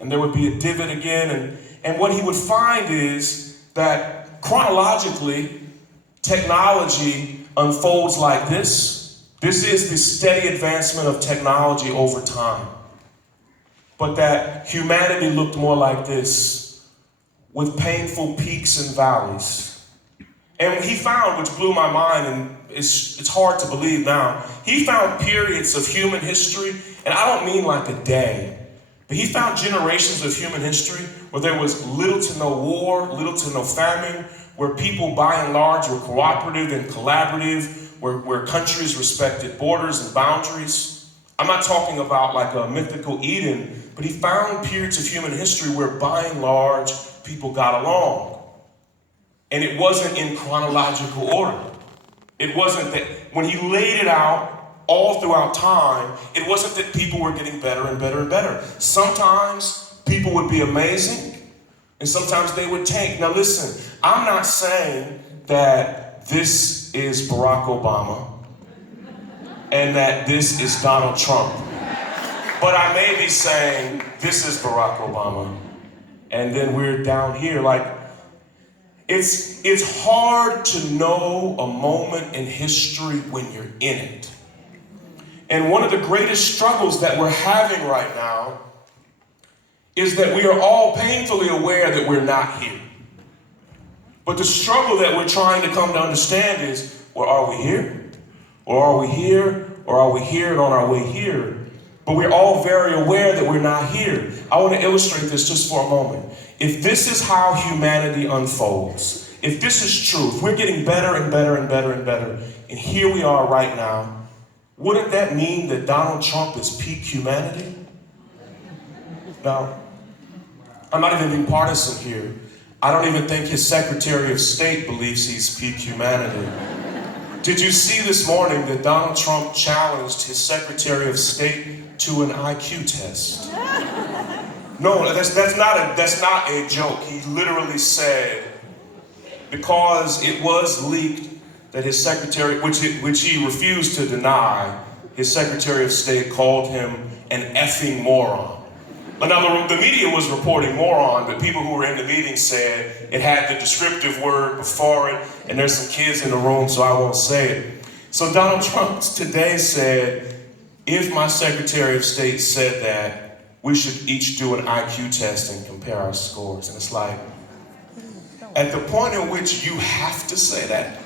and there would be a divot again. And what he would find is that chronologically, technology unfolds like this. This is the steady advancement of technology over time. But that humanity looked more like this, with painful peaks and valleys. And he found, which blew my mind, and it's hard to believe now, he found periods of human history, and I don't mean like a day, but he found generations of human history where there was little to no war, little to no famine, where people by and large were cooperative and collaborative, where countries respected borders and boundaries. I'm not talking about like a mythical Eden, but he found periods of human history where by and large people got along. And it wasn't in chronological order. It wasn't that, when he laid it out all throughout time, it wasn't that people were getting better and better and better. Sometimes people would be amazing, and sometimes they would tank. Now listen, I'm not saying that this is Barack Obama and that this is Donald Trump. But I may be saying this is Barack Obama, and then we're down here like, it's hard to know a moment in history when you're in it. And one of the greatest struggles that we're having right now is that we are all painfully aware that we're not here. But the struggle that we're trying to come to understand is, well, are we here? Or are we here? Or are we here and on our way here? But we're all very aware that we're not here. I want to illustrate this just for a moment. If this is how humanity unfolds, if this is true, if we're getting better and better and better and better, and here we are right now, wouldn't that mean that Donald Trump is peak humanity? Now, I'm not even being partisan here. I don't even think his Secretary of State believes he's peak humanity. Did you see this morning that Donald Trump challenged his Secretary of State to an IQ test? No, that's not a joke. He literally said, because it was leaked that his secretary, which he refused to deny, his Secretary of State called him an effing moron. Now, the media was reporting moron, but people who were in the meeting said it had the descriptive word before it, and there's some kids in the room, so I won't say it. So Donald Trump today said, if my Secretary of State said that, we should each do an IQ test and compare our scores. And it's like, at the point at which you have to say that,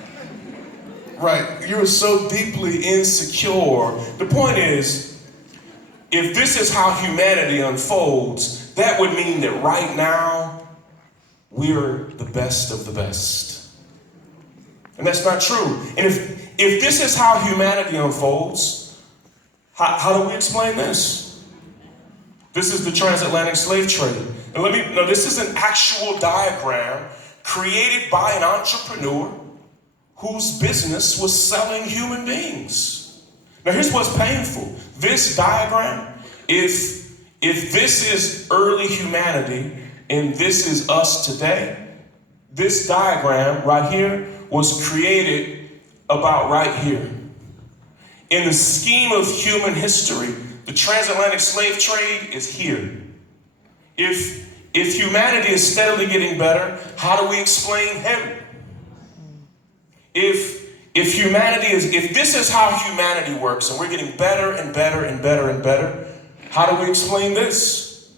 right, you're so deeply insecure. The point is, if this is how humanity unfolds, that would mean that right now, we're the best of the best. And that's not true. And if this is how humanity unfolds, how do we explain this? This is the transatlantic slave trade. And this is an actual diagram created by an entrepreneur whose business was selling human beings. Now here's what's painful. This diagram, if this is early humanity and this is us today, this diagram right here was created about right here. In the scheme of human history, the transatlantic slave trade is here. If humanity is steadily getting better, how do we explain him? If this is how humanity works and we're getting better and better and better and better, how do we explain this?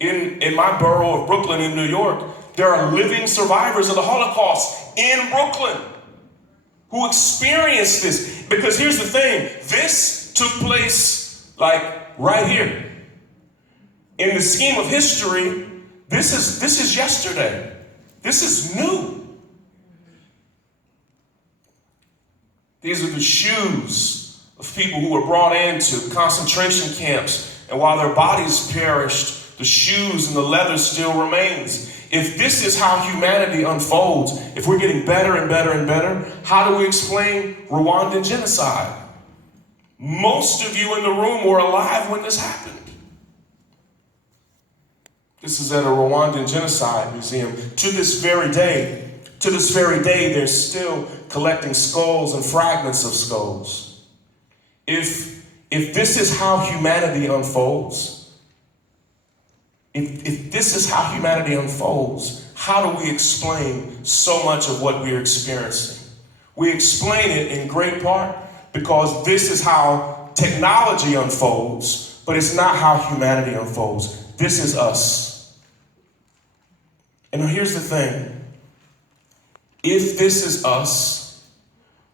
In my borough of Brooklyn in New York, there are living survivors of the Holocaust in Brooklyn who experienced this. Because here's the thing, this took place like right here. In the scheme of history, this is yesterday. This is new. These are the shoes of people who were brought into concentration camps, and while their bodies perished, the shoes and the leather still remains. If this is how humanity unfolds, if we're getting better and better and better, how do we explain Rwandan genocide? Most of you in the room were alive when this happened. This is at a Rwandan genocide museum. To this very day, they're still collecting skulls and fragments of skulls. If this is how humanity unfolds, If this is how humanity unfolds, how do we explain so much of what we're experiencing? We explain it in great part because this is how technology unfolds, but it's not how humanity unfolds. This is us. And here's the thing. If this is us,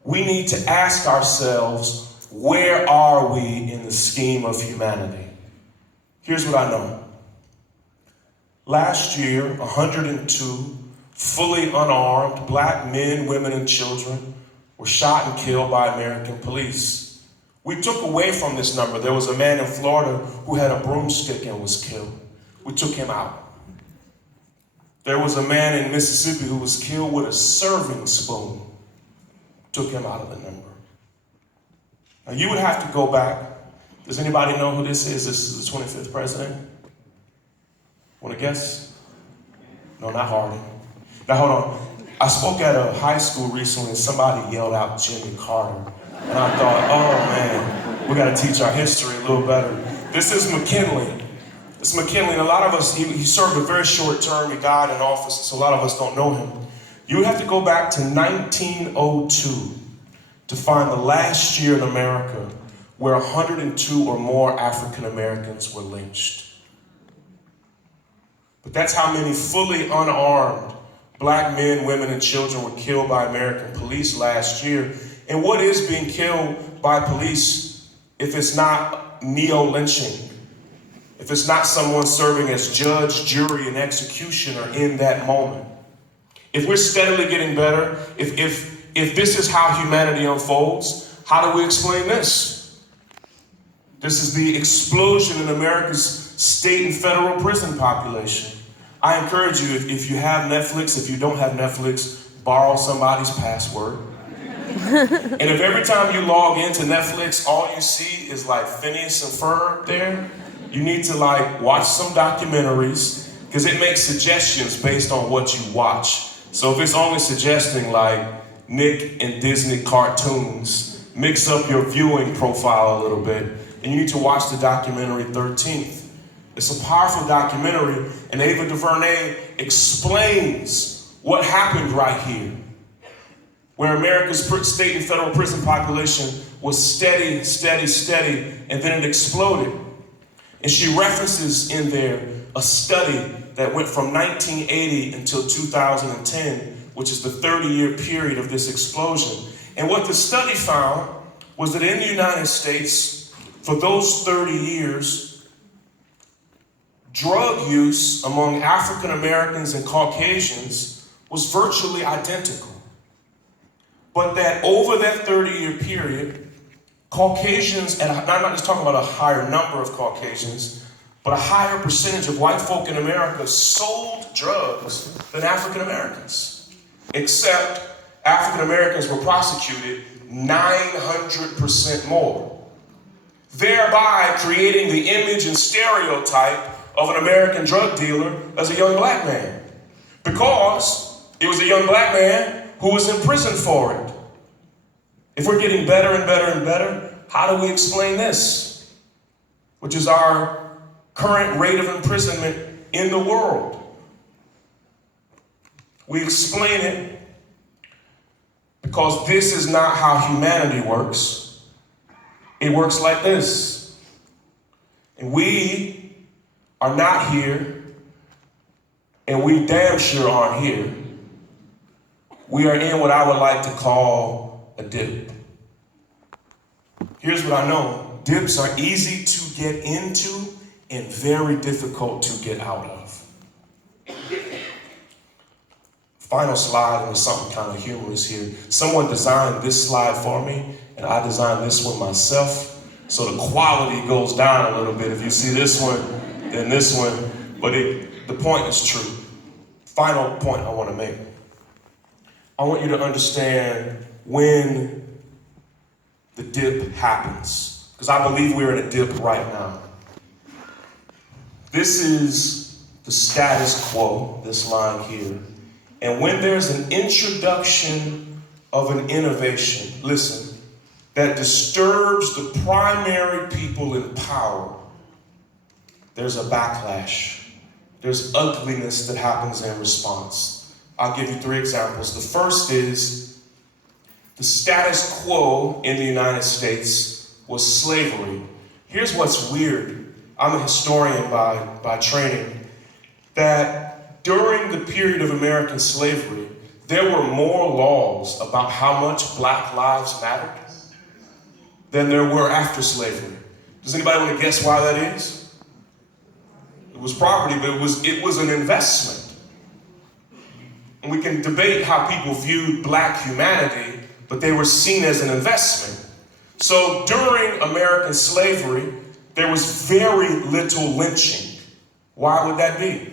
we need to ask ourselves, where are we in the scheme of humanity? Here's what I know. Last year, 102 fully unarmed black men, women, and children were shot and killed by American police. We took away from this number. There was a man in Florida who had a broomstick and was killed. We took him out. There was a man in Mississippi who was killed with a serving spoon. Took him out of the number. Now you would have to go back. Does anybody know who this is? This is the 25th president. Want to guess? No, not Harding. Now hold on. I spoke at a high school recently and somebody yelled out Jimmy Carter. And I thought, oh man, we got to teach our history a little better. This is McKinley. It's McKinley, and a lot of us, he served a very short term. He died in office, so a lot of us don't know him. You would have to go back to 1902 to find the last year in America where 102 or more African Americans were lynched. But that's how many fully unarmed black men, women, and children were killed by American police last year. And what is being killed by police if it's not neo-lynching? If it's not someone serving as judge, jury, and executioner in that moment? If we're steadily getting better, if this is how humanity unfolds, how do we explain this? This is the explosion in America's state and federal prison population. I encourage you, if you have Netflix, if you don't have Netflix, borrow somebody's password. And if every time you log into Netflix, all you see is like Phineas and Ferb there, you need to watch some documentaries because it makes suggestions based on what you watch. So if it's only suggesting Nick and Disney cartoons, mix up your viewing profile a little bit, and you need to watch the documentary 13th. It's a powerful documentary, and Ava DuVernay explains what happened right here, where America's state and federal prison population was steady, and then it exploded. And she references in there a study that went from 1980 until 2010, which is the 30-year period of this explosion. And what the study found was that in the United States, for those 30 years, drug use among African Americans and Caucasians was virtually identical. But that over that 30-year period, Caucasians, and I'm not just talking about a higher number of Caucasians, but a higher percentage of white folk in America sold drugs than African Americans. Except African Americans were prosecuted 900% more, thereby creating the image and stereotype of an American drug dealer as a young black man, because it was a young black man who was in prison for it. If we're getting better and better and better, how do we explain this, which is our current rate of imprisonment in the world? We explain it because this is not how humanity works. It works like this. And we are not here, and we damn sure aren't here. We are in what I would like to call a dip. Here's what I know. Dips are easy to get into and very difficult to get out of. Final slide, and there's something kind of humorous here. Someone designed this slide for me, and I designed this one myself, so the quality goes down a little bit. If you see this one, then this one, but the point is true. Final point I want to make. I want you to understand when the dip happens, because I believe we're in a dip right now. This is the status quo, this line here. And when there's an introduction of an innovation, listen, that disturbs the primary people in power, there's a backlash. there's ugliness that happens in response. I'll give you 3 examples. The first is the status quo in the United States was slavery. Here's what's weird. I'm a historian by training. That during the period of American slavery, there were more laws about how much black lives mattered than there were after slavery. Does anybody want to guess why that is? It was property, but it was an investment. And we can debate how people viewed black humanity, but they were seen as an investment. So during American slavery, there was very little lynching. Why would that be?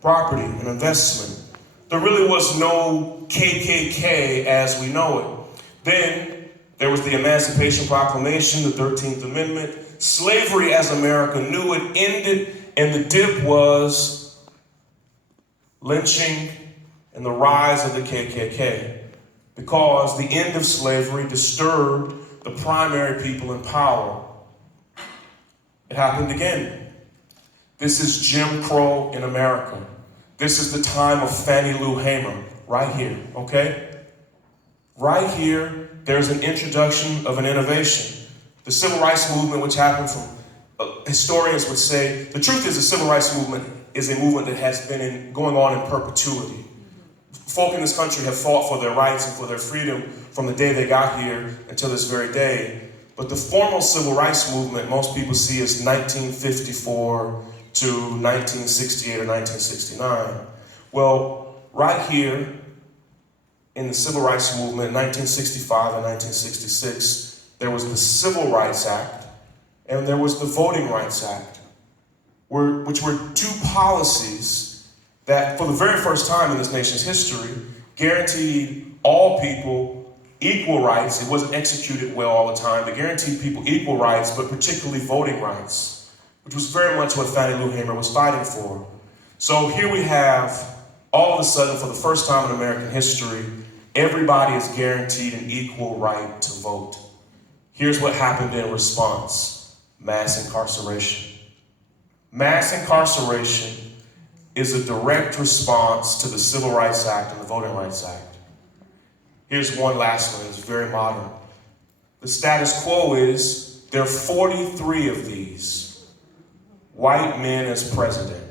Property, an investment. There really was no KKK as we know it. Then there was the Emancipation Proclamation, the 13th Amendment. Slavery as America knew it ended, and the dip was lynching and the rise of the KKK. Because the end of slavery disturbed the primary people in power. It happened again. This is Jim Crow in America. This is the time of Fannie Lou Hamer, right here, okay? Right here, there's an introduction of an innovation. The Civil Rights Movement, which happened from, historians would say, the truth is the Civil Rights Movement is a movement that has been going on in perpetuity. Folk in this country have fought for their rights and for their freedom from the day they got here until this very day. But the formal Civil Rights Movement, most people see as 1954 to 1968 or 1969. Well, right here in the Civil Rights Movement, 1965 and 1966, there was the Civil Rights Act and there was the Voting Rights Act, which were 2 policies that, for the very first time in this nation's history, guaranteed all people equal rights. It wasn't executed well all the time, but guaranteed people equal rights, but particularly voting rights, which was very much what Fannie Lou Hamer was fighting for. So here we have, all of a sudden, for the first time in American history, everybody is guaranteed an equal right to vote. Here's what happened in response: mass incarceration. Mass incarceration is a direct response to the Civil Rights Act and the Voting Rights Act. Here's one last one, it's very modern. The status quo is there are 43 of these white men as president.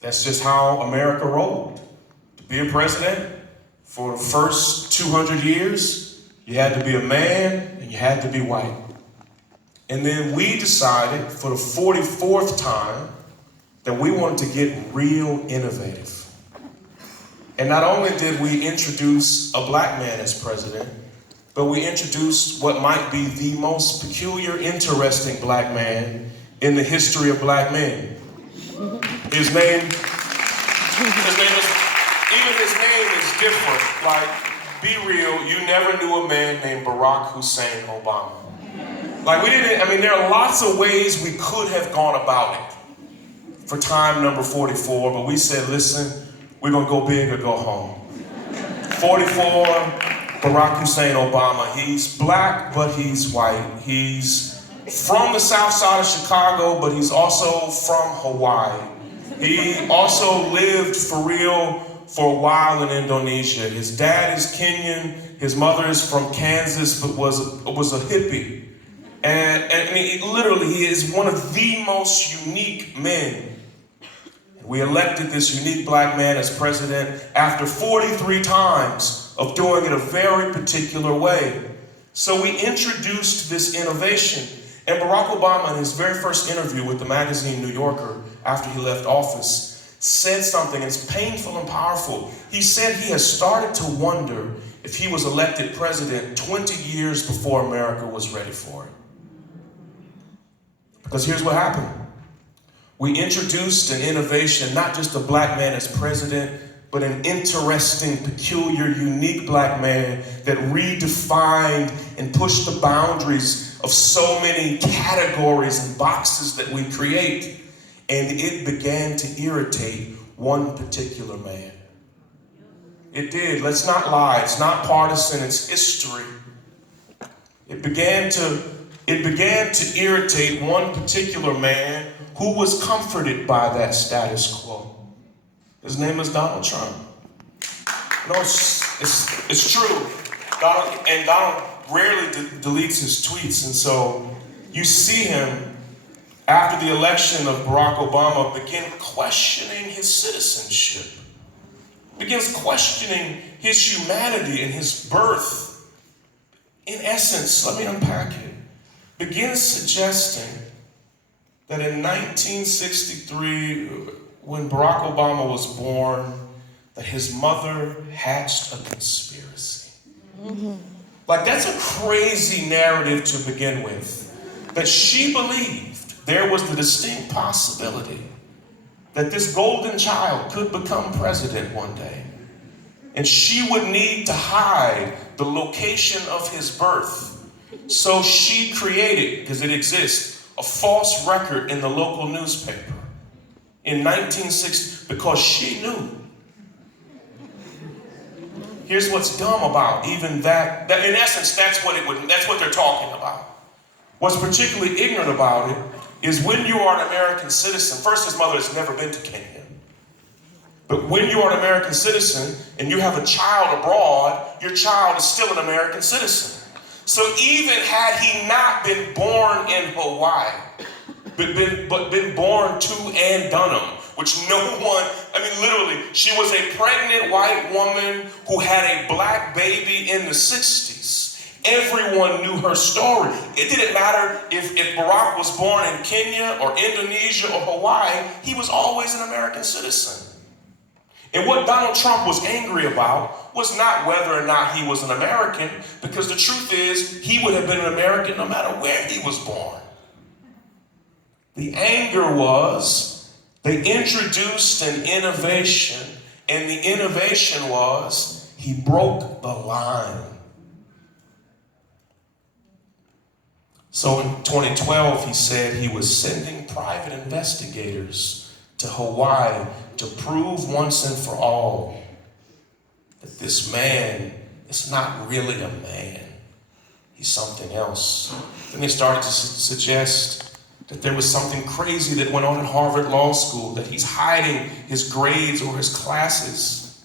That's just how America rolled. To be a president, for the first 200 years, you had to be a man and you had to be white. And then we decided for the 44th time that we wanted to get real innovative. And not only did we introduce a black man as president, but we introduced what might be the most peculiar, interesting black man in the history of black men. His name is different. Like, be real, you never knew a man named Barack Hussein Obama. Like, there are lots of ways we could have gone about it for time number 44, but we said, listen, we're gonna go big or go home. 44, Barack Hussein Obama. He's black, but he's white. He's from the south side of Chicago, but he's also from Hawaii. He also lived for real for a while in Indonesia. His dad is Kenyan, his mother is from Kansas, but was a hippie. And literally, he is one of the most unique men. We elected this unique black man as president after 43 times of doing it a very particular way. So we introduced this innovation. And Barack Obama, in his very first interview with the magazine New Yorker after he left office, said something, and it's painful and powerful. He said he has started to wonder if he was elected president 20 years before America was ready for it. Because here's what happened. We introduced an innovation, not just a black man as president, but an interesting, peculiar, unique black man that redefined and pushed the boundaries of so many categories and boxes that we create. And it began to irritate one particular man. It did. Let's not lie. It's not partisan. It's history. It began to irritate one particular man who was comforted by that status quo. His name is Donald Trump. No, it's true. Donald rarely deletes his tweets, and so you see him after the election of Barack Obama begin questioning his citizenship, begins questioning his humanity and his birth. In essence, let me unpack it. Begins suggesting that in 1963, when Barack Obama was born, that his mother hatched a conspiracy. Like, that's a crazy narrative to begin with. That she believed there was the distinct possibility that this golden child could become president one day. And she would need to hide the location of his birth. So she created, because it exists, a false record in the local newspaper in 1960, because she knew. Here's what's dumb about even that in essence, that's what they're talking about. What's particularly ignorant about it is when you are an American citizen, first, his mother has never been to Kenya. But when you are an American citizen and you have a child abroad, your child is still an American citizen. So even had he not been born in Hawaii, but been born to Ann Dunham, which no one, literally, she was a pregnant white woman who had a black baby in the 60s. Everyone knew her story. It didn't matter if Barack was born in Kenya or Indonesia or Hawaii, he was always an American citizen. And what Donald Trump was angry about was not whether or not he was an American, because the truth is, he would have been an American no matter where he was born. The anger was they introduced an innovation, and the innovation was he broke the line. So in 2012, he said he was sending private investigators to Hawaii to prove once and for all that this man is not really a man. He's something else. Then they started to suggest that there was something crazy that went on at Harvard Law School, that he's hiding his grades or his classes.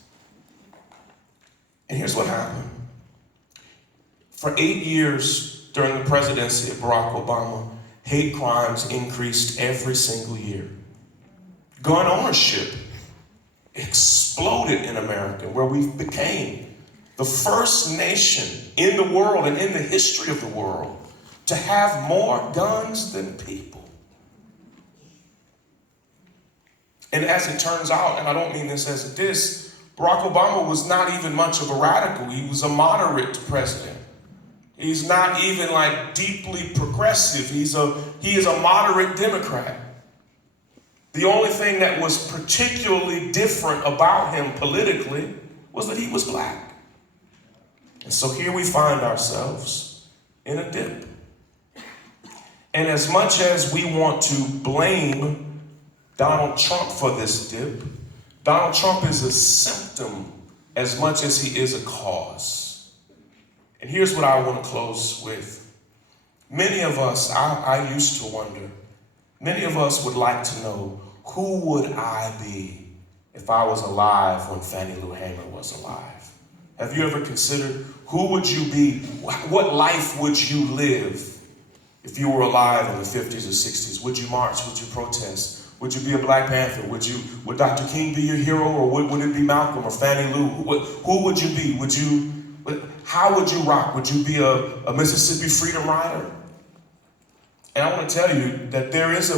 And here's what happened. For 8 years during the presidency of Barack Obama, hate crimes increased every single year. Gun ownership exploded in America, where we became the first nation in the world and in the history of the world to have more guns than people. And as it turns out, and I don't mean this as a diss, Barack Obama was not even much of a radical. He was a moderate president. He's not even like deeply progressive. He is a moderate Democrat. The only thing that was particularly different about him politically was that he was black. And so here we find ourselves in a dip. And as much as we want to blame Donald Trump for this dip, Donald Trump is a symptom as much as he is a cause. And here's what I want to close with. Many of us, I used to wonder, many of us would like to know, who would I be if I was alive when Fannie Lou Hamer was alive? Have you ever considered, who would you be? What life would you live if you were alive in the 50s or 60s? Would you march? Would you protest? Would you be a Black Panther? Would Dr. King be your hero, or would it be Malcolm or Fannie Lou? Who would you be? How would you rock? Would you be a Mississippi Freedom Rider? And I want to tell you that there's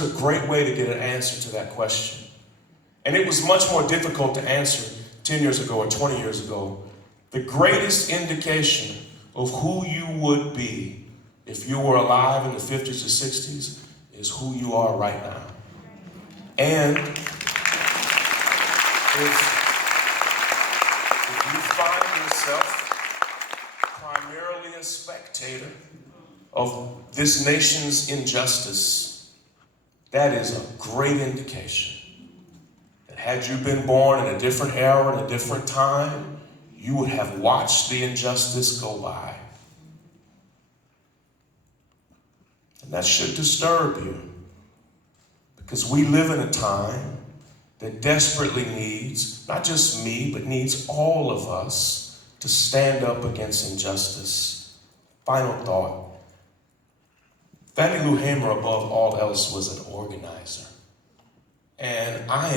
a great way to get an answer to that question. And it was much more difficult to answer 10 years ago or 20 years ago. The greatest indication of who you would be if you were alive in the 50s or 60s is who you are right now. And if you find yourself primarily a spectator of this nation's injustice, that is a great indication that had you been born in a different era, in a different time, you would have watched the injustice go by. And that should disturb you. Because we live in a time that desperately needs, not just me, but needs all of us to stand up against injustice. Final thought. Fannie Lou Hamer, above all else, was an organizer. And I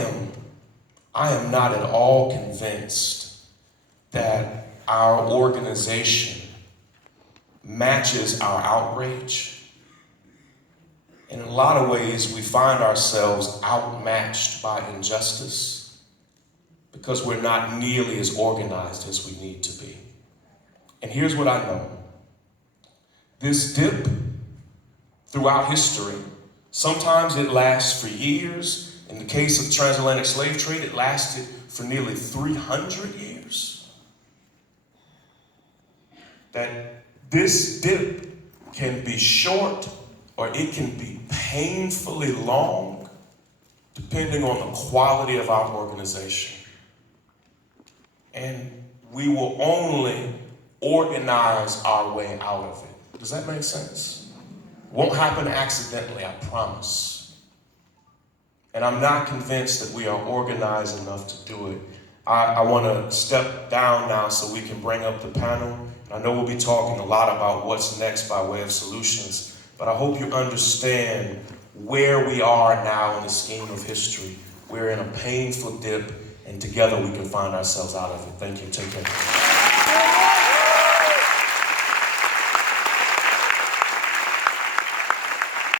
am not at all convinced that our organization matches our outrage. In a lot of ways, we find ourselves outmatched by injustice because we're not nearly as organized as we need to be. And here's what I know. This dip throughout history, sometimes it lasts for years. In the case of transatlantic slave trade, it lasted for nearly 300 years. That this dip can be short or it can be painfully long, depending on the quality of our organization. And we will only organize our way out of it. Does that make sense? Won't happen accidentally, I promise. And I'm not convinced that we are organized enough to do it. I want to step down now so we can bring up the panel. I know we'll be talking a lot about what's next by way of solutions. But I hope you understand where we are now in the scheme of history. We're in a painful dip, and together we can find ourselves out of it. Thank you. Take care.